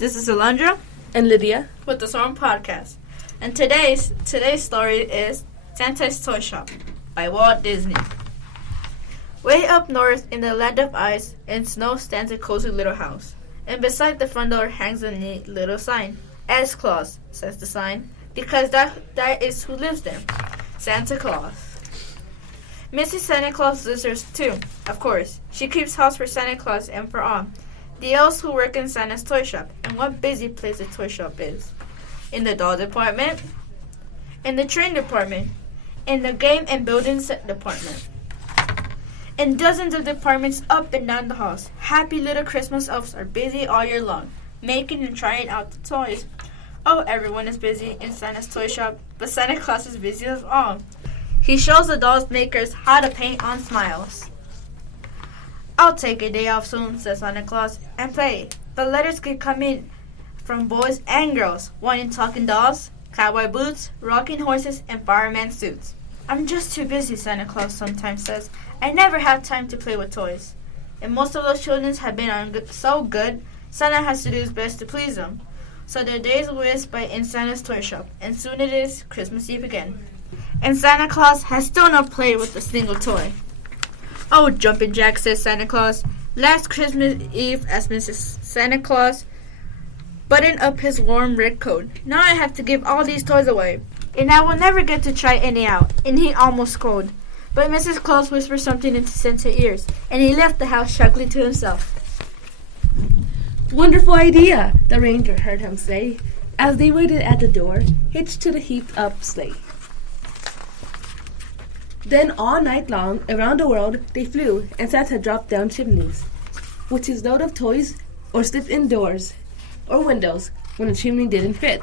This is Alondra and Lidia with the Storm Podcast. And today's story is Santa's Toy Shop by Walt Disney. Way up north in the land of ice and snow stands a cozy little house. And beside the front door hangs a neat little sign. S. Claus, says the sign, because that is who lives there. Santa Claus. Mrs. Santa Claus lives there too, of course. She keeps house for Santa Claus and for all the elves who work in Santa's toy shop. And what busy place the toy shop is. In the doll department, in the train department, in the game and building set department. In dozens of departments up and down the halls, happy little Christmas elves are busy all year long, making and trying out the toys. Oh, everyone is busy in Santa's toy shop, but Santa Claus is busy of all. He shows the dolls makers how to paint on smiles. I'll take a day off soon, says Santa Claus, and play. But letters can come in from boys and girls, wanting talking dolls, cowboy boots, rocking horses, and fireman suits. I'm just too busy, Santa Claus sometimes says. I never have time to play with toys. And most of those children have been so good, Santa has to do his best to please them. So their days whiz by in Santa's toy shop, and soon it is Christmas Eve again. And Santa Claus has still not played with a single toy. Oh, Jumpin' Jack, says Santa Claus. Last Christmas Eve, as Mrs. Santa Claus buttoned up his warm red coat. Now I have to give all these toys away, and I will never get to try any out. And he almost scolded. But Mrs. Claus whispered something into Santa's ears, and he left the house chuckling to himself. Wonderful idea, the reindeer heard him say, as they waited at the door, hitched to the heaped-up sleigh. Then all night long, around the world, they flew, and Santa dropped down chimneys, with his load of toys, or slipped indoors, or windows, when the chimney didn't fit.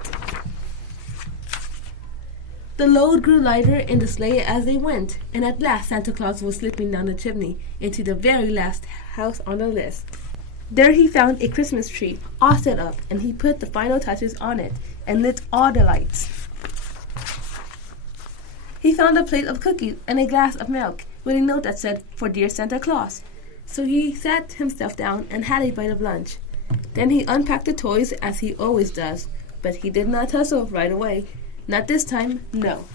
The load grew lighter in the sleigh as they went, and at last Santa Claus was slipping down the chimney into the very last house on the list. There he found a Christmas tree, all set up, and he put the final touches on it, and lit all the lights. He found a plate of cookies and a glass of milk, with a note that said, "For dear Santa Claus." So he sat himself down and had a bite of lunch. Then he unpacked the toys, as he always does, but he did not hustle right away. Not this time, no.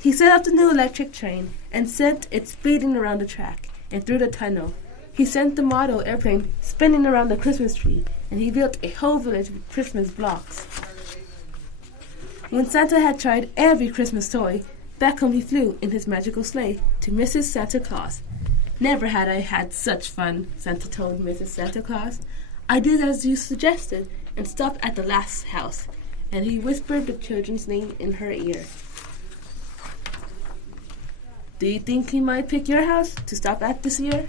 He set up the new electric train and sent it speeding around the track and through the tunnel. He sent the model airplane spinning around the Christmas tree, and he built a whole village with Christmas blocks. When Santa had tried every Christmas toy, back home he flew in his magical sleigh to Mrs. Santa Claus. "Never had I had such fun," Santa told Mrs. Santa Claus. "I did as you suggested and stopped at the last house," and he whispered the children's name in her ear. "Do you think he might pick your house to stop at this year?"